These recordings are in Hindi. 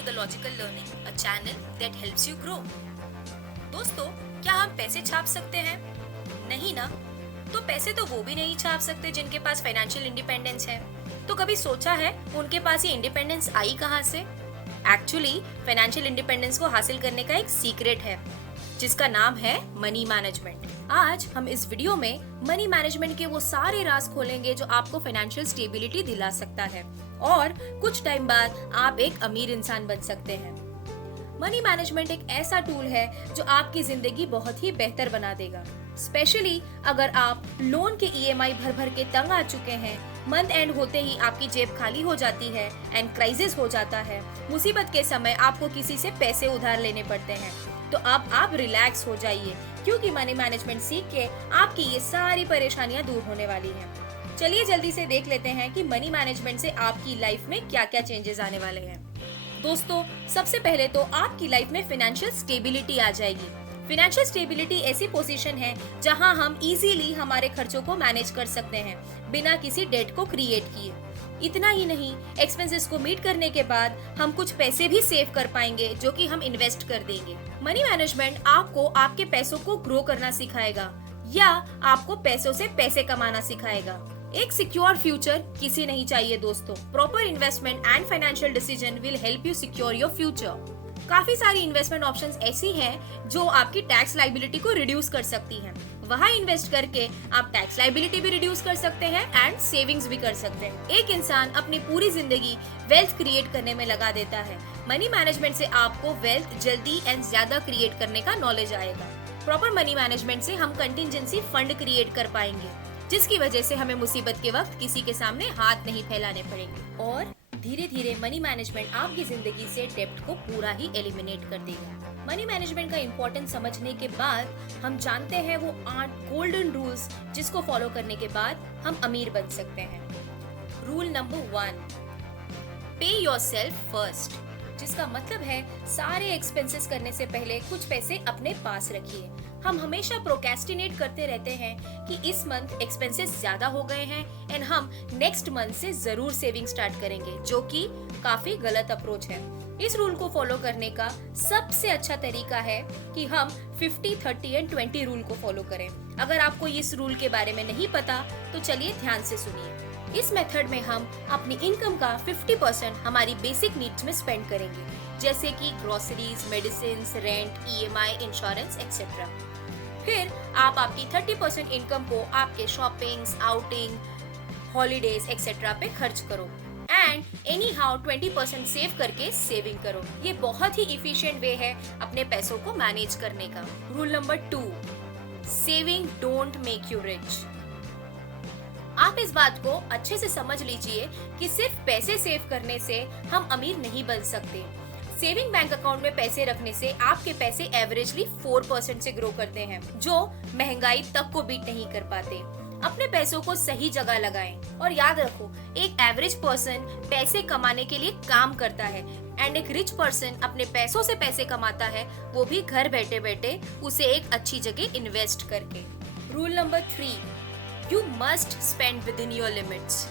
to the Logical Learning, a channel that helps you grow. दोस्तों, क्या हम पैसे छाप सकते हैं? नहीं ना? तो पैसे तो वो भी नहीं छाप सकते जिनके पास फाइनेंशियल इंडिपेंडेंस है। तो कभी सोचा है उनके पास ये इंडिपेंडेंस आई कहाँ से? एक्चुअली फाइनेंशियल इंडिपेंडेंस को हासिल करने का एक सीक्रेट है जिसका नाम है मनी मैनेजमेंट। आज हम इस वीडियो में मनी मैनेजमेंट के वो सारे राज खोलेंगे जो आपको फाइनेंशियल स्टेबिलिटी दिला सकता है और कुछ टाइम बाद आप एक अमीर इंसान बन सकते हैं। मनी मैनेजमेंट एक ऐसा टूल है जो आपकी जिंदगी बहुत ही बेहतर बना देगा, स्पेशली अगर आप लोन के ईएमआई भर भर के तंग आ चुके हैं, मंथ एंड होते ही आपकी जेब खाली हो जाती है एंड क्राइसिस हो जाता है, मुसीबत के समय आपको किसी से पैसे उधार लेने पड़ते हैं। तो अब आप रिलैक्स हो जाइए क्योंकि मनी मैनेजमेंट सीख के आपकी ये सारी परेशानियां दूर होने वाली हैं। चलिए जल्दी से देख लेते हैं कि मनी मैनेजमेंट से आपकी लाइफ में क्या क्या चेंजेस आने वाले हैं। दोस्तों, सबसे पहले तो आपकी लाइफ में फाइनेंशियल स्टेबिलिटी आ जाएगी। फाइनेंशियल स्टेबिलिटी ऐसी पोजीशन है जहां हम इजीली हमारे खर्चों को मैनेज कर सकते हैं बिना किसी डेट को क्रिएट किए। इतना ही नहीं, एक्सपेंसेस को मीट करने के बाद हम कुछ पैसे भी सेव कर पाएंगे जो कि हम इन्वेस्ट कर देंगे। मनी मैनेजमेंट आपको आपके पैसों को ग्रो करना सिखाएगा या आपको पैसों से पैसे कमाना सिखाएगा। एक सिक्योर फ्यूचर किसी नहीं चाहिए दोस्तों। Proper investment and financial decision will help you secure your future. काफी सारी इन्वेस्टमेंट ऑप्शंस ऐसी हैं जो आपकी टैक्स लायबिलिटी को रिड्यूस कर सकती हैं। वहाँ इन्वेस्ट करके आप टैक्स लायबिलिटी भी रिड्यूस कर सकते हैं एंड सेविंग्स भी कर सकते हैं। एक इंसान अपनी पूरी जिंदगी वेल्थ क्रिएट करने में लगा देता है। मनी मैनेजमेंट से आपको वेल्थ जल्दी एंड ज्यादा क्रिएट करने का नॉलेज आएगा। प्रॉपर मनी मैनेजमेंट से हम कंटिजेंसी फंड क्रिएट कर पाएंगे जिसकी वजह से हमें मुसीबत के वक्त किसी के सामने हाथ नहीं फैलाने पड़ेंगे और धीरे धीरे मनी मैनेजमेंट आपकी जिंदगी से डेब्ट को पूरा ही एलिमिनेट कर देगा। मनी मैनेजमेंट का इम्पोर्टेंस समझने के बाद हम जानते हैं वो 8 गोल्डन रूल्स जिसको फॉलो करने के बाद हम अमीर बन सकते हैं। रूल नंबर 1, पे योरसेल्फ फर्स्ट, जिसका मतलब है सारे एक्सपेंसेस करने से पहले कुछ पैसे अपने पास रखिए। हम हमेशा प्रोक्रेस्टिनेट करते रहते हैं कि इस मंथ एक्सपेंसेस ज्यादा हो गए हैं एंड हम नेक्स्ट मंथ से जरूर सेविंग स्टार्ट करेंगे, जो कि काफी गलत अप्रोच है। इस रूल को फॉलो करने का सबसे अच्छा तरीका है कि हम 50, 30 एंड 20 रूल को फॉलो करें। अगर आपको इस रूल के बारे में नहीं पता तो चलिए ध्यान से सुनिए। इस मेथड में हम अपनी इनकम का 50% हमारी बेसिक नीड्स में स्पेंड करेंगे, जैसे कि groceries, medicine, rent, EMI, insurance etcetera. फिर आप आपकी 30% इनकम को आपके शॉपिंग्स, आउटिंग, हॉलीडेज एक्सेट्रा पे खर्च करो एंड एनी हाउ 20% सेव करके सेविंग करो। ये बहुत ही इफिशिएंट वे है अपने पैसों को मैनेज करने का। Rule number 2, saving don't make you rich. आप इस बात को अच्छे से समझ लीजिए कि सिर्फ पैसे सेव करने से हम अमीर नहीं बन सकते। सेविंग बैंक अकाउंट में पैसे रखने से आपके पैसे एवरेजली 4% से ग्रो करते हैं, जो महंगाई तक को बीट नहीं कर पाते। अपने पैसों को सही जगह लगाएं और याद रखो, एक एवरेज पर्सन पैसे कमाने के लिए काम करता है एंड एक रिच पर्सन अपने पैसों से पैसे कमाता है, वो भी घर बैठे बैठे, उसे एक अच्छी जगह इन्वेस्ट करके। Rule number 3, you must spend with in your limits.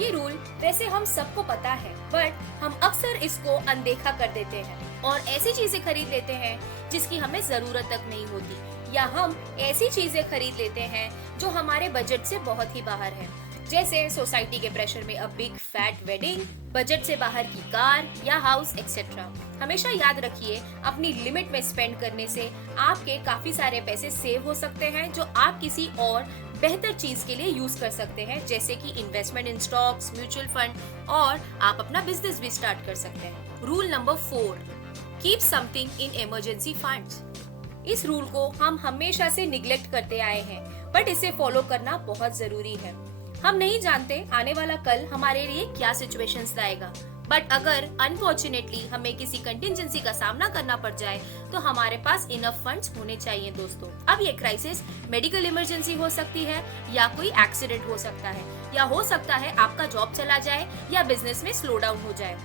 ये रूल वैसे हम सबको पता है, बट हम अक्सर इसको अनदेखा कर देते हैं और ऐसी चीजें खरीद लेते हैं जिसकी हमें जरूरत तक नहीं होती, या हम ऐसी चीजें खरीद लेते हैं जो हमारे बजट से बहुत ही बाहर है, जैसे सोसाइटी के प्रेशर में a big fat wedding, budget से बाहर की कार या हाउस एक्सेट्रा। हमेशा याद रखिए, अपनी लिमिट में स्पेंड करने से आपके काफी सारे पैसे सेव हो सकते हैं जो आप किसी और बेहतर चीज के लिए यूज कर सकते हैं, जैसे कि इन्वेस्टमेंट इन स्टॉक्स, म्यूचुअल फंड, और आप अपना बिजनेस भी स्टार्ट कर सकते हैं। Rule number 4, keep something in emergency funds. इस रूल को हम हमेशा से निग्लेक्ट करते आए हैं, बट इसे फॉलो करना बहुत जरूरी है। हम नहीं जानते आने वाला कल हमारे लिए क्या सिचुएशंस लाएगा, बट अगर अनफॉर्चुनेटली हमें किसी कंटिजेंसी का सामना करना पड़ जाए तो हमारे पास इनफ फंड्स होने चाहिए दोस्तों। अब ये क्राइसिस मेडिकल इमरजेंसी हो सकती है, या कोई एक्सीडेंट हो सकता है, या हो सकता है आपका जॉब चला जाए या बिजनेस में स्लो डाउन हो जाए।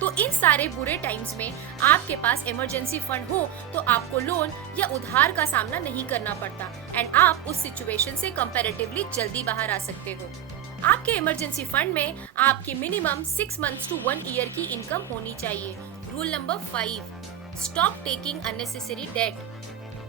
तो इन सारे बुरे टाइम्स में आपके पास इमरजेंसी फंड हो तो आपको लोन या उधार का सामना नहीं करना पड़ता एंड आप उस सिचुएशन से कंपैरेटिवली जल्दी बाहर आ सकते हो। आपके इमरजेंसी फंड में आपकी मिनिमम 6 मंथ्स टू 1 ईयर की इनकम होनी चाहिए rule number 5, stop taking unnecessary debt.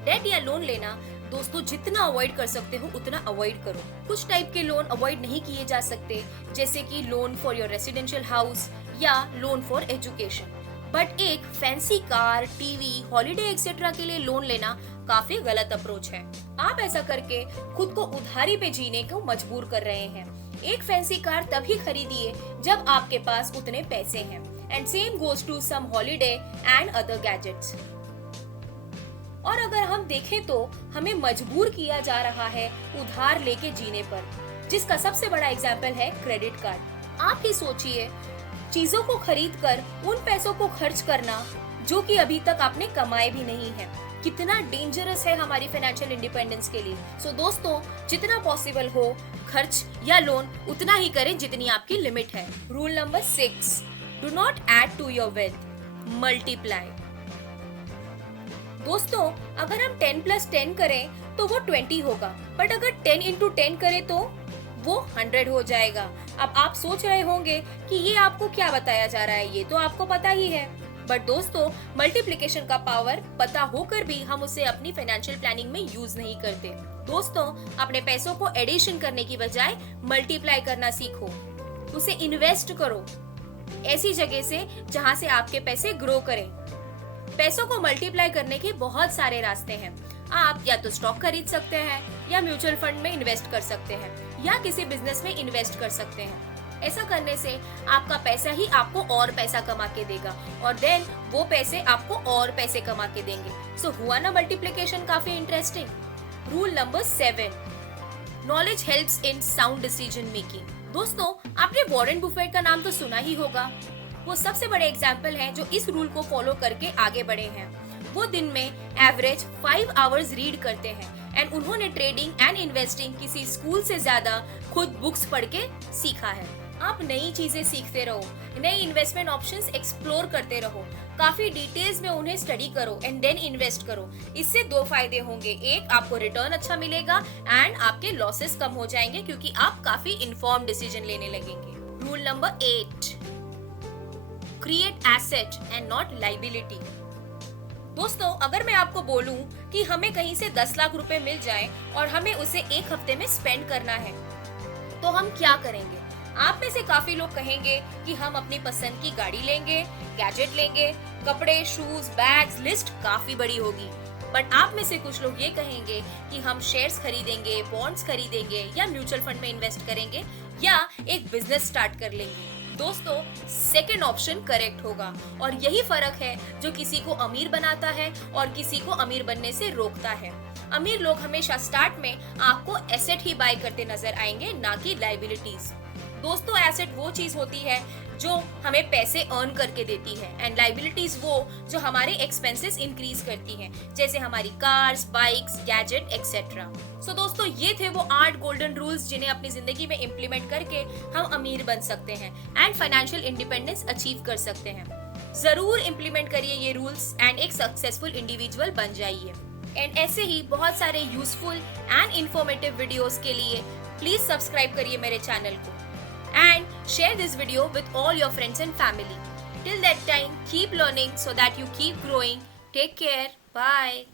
Debt या लोन लेना दोस्तों जितना अवॉइड कर सकते हो उतना अवॉइड करो। कुछ टाइप के लोन अवॉइड नहीं किए जा सकते, जैसे कि loan for your residential house या लोन फॉर एजुकेशन। बट एक fancy car, TV, holiday etcetera के लिए लोन लेना काफी गलत अप्रोच है। आप ऐसा करके खुद को उधारी पे जीने को मजबूर कर रहे हैं। एक फैंसी कार तभी खरीदिए जब आपके पास उतने पैसे हैं। And same goes to some holiday and other gadgets. और अगर हम देखें तो हमें मजबूर किया जा रहा है उधार लेके जीने पर, जिसका सबसे बड़ा एग्जाम्पल है क्रेडिट कार्ड। आप ही सोचिए, चीजों को खरीद कर उन पैसों को खर्च करना जो कि अभी तक आपने कमाए भी नहीं है, कितना डेंजरस है हमारी फाइनेंशियल इंडिपेंडेंस के लिए। सो दोस्तों, जितना पॉसिबल हो खर्च या लोन उतना ही करें जितनी आपकी लिमिट है। Rule number 6, do not add to your wealth, multiply. दोस्तों, अगर हम 10+10 करें तो वो 20 होगा, बट अगर 10 into 10 करें तो वो 100 हो जाएगा। अब आप सोच रहे होंगे कि ये आपको क्या बताया जा रहा है, ये तो आपको पता ही है। बट दोस्तों, मल्टीप्लिकेशन का पावर पता होकर भी हम उसे अपनी फाइनेंशियल प्लानिंग में यूज नहीं करते। दोस्तों, अपने पैसों को एडिशन करने की बजाय मल्टीप्लाई करना सीखो, उसे इन्वेस्ट करो ऐसी जगह से जहां से आपके पैसे ग्रो करें। पैसों को मल्टीप्लाई करने के बहुत सारे रास्ते हैं। आप या तो स्टॉक खरीद सकते हैं, या म्यूचुअल फंड में इन्वेस्ट कर सकते हैं, या किसी बिजनेस में इन्वेस्ट कर सकते हैं। ऐसा करने से आपका पैसा ही आपको और पैसा कमा के देगा, और देन वो पैसे आपको और पैसे कमा के देंगे। सो हुआ ना मल्टीप्लिकेशन काफी interesting. Rule number 7, knowledge helps in sound decision making. दोस्तों, आपने वॉरेन बुफेट का नाम तो सुना ही होगा। वो सबसे बड़े एग्जाम्पल हैं जो इस रूल को फॉलो करके आगे बढ़े हैं। वो दिन में एवरेज 5 आवर्स रीड करते हैं, एंड उन्होंने ट्रेडिंग एंड इन्वेस्टिंग किसी स्कूल से ज्यादा खुद बुक्स पढ़ के सीखा है। आप नई चीजें सीखते रहो, नए इन्वेस्टमेंट ऑप्शंस एक्सप्लोर करते रहो, काफी डिटेल्स में उन्हें स्टडी करो एंड देन इन्वेस्ट करो। इससे 2 फायदे होंगे, एक आपको रिटर्न अच्छा मिलेगा एंड आपके लॉसेस कम हो जाएंगे क्योंकि आप काफी इन्फॉर्म्ड डिसीजन लेने लगेंगे। Rule number 8, create asset and not liability. दोस्तों, अगर मैं आपको बोलूं कि हमें कहीं से 10 लाख रुपए मिल जाए और हमें उसे 1 हफ्ते में स्पेंड करना है, तो हम क्या करेंगे? आप में से काफी लोग कहेंगे कि हम अपनी पसंद की गाड़ी लेंगे, गैजेट लेंगे, कपड़े, शूज, बैग्स, लिस्ट काफी बड़ी होगी। बट आप में से कुछ लोग ये कहेंगे कि हम शेयर्स खरीदेंगे, बॉन्ड्स खरीदेंगे, या म्यूचुअल फंड में इन्वेस्ट करेंगे, या एक बिजनेस स्टार्ट कर लेंगे। दोस्तों, सेकंड ऑप्शन करेक्ट होगा, और यही फर्क है जो किसी को अमीर बनाता है और किसी को अमीर बनने से रोकता है। अमीर लोग हमेशा स्टार्ट में आपको एसेट ही बाय करते नजर आएंगे, ना कि लायबिलिटीज। दोस्तों, एसेट वो चीज होती है जो हमें पैसे अर्न करके देती है, एंड लायबिलिटीज वो जो हमारे एक्सपेंसेस इंक्रीज करती हैं, जैसे हमारी कार्स, बाइक्स, गैजेट एक्सेट्रा। सो दोस्तों, ये थे वो 8 गोल्डन रूल्स जिन्हें अपनी जिंदगी में इम्प्लीमेंट करके हम अमीर बन सकते हैं एंड फाइनेंशियल इंडिपेंडेंस अचीव कर सकते हैं। जरूर इम्प्लीमेंट करिए ये रूल्स एंड एक सक्सेसफुल इंडिविजुअल बन जाइए। एंड ऐसे ही बहुत सारे यूजफुल एंड इंफॉर्मेटिव वीडियोस के लिए प्लीज सब्सक्राइब करिए मेरे चैनल को and share this video with all your friends and family. Till that time, keep learning so that you keep growing. Take care. Bye.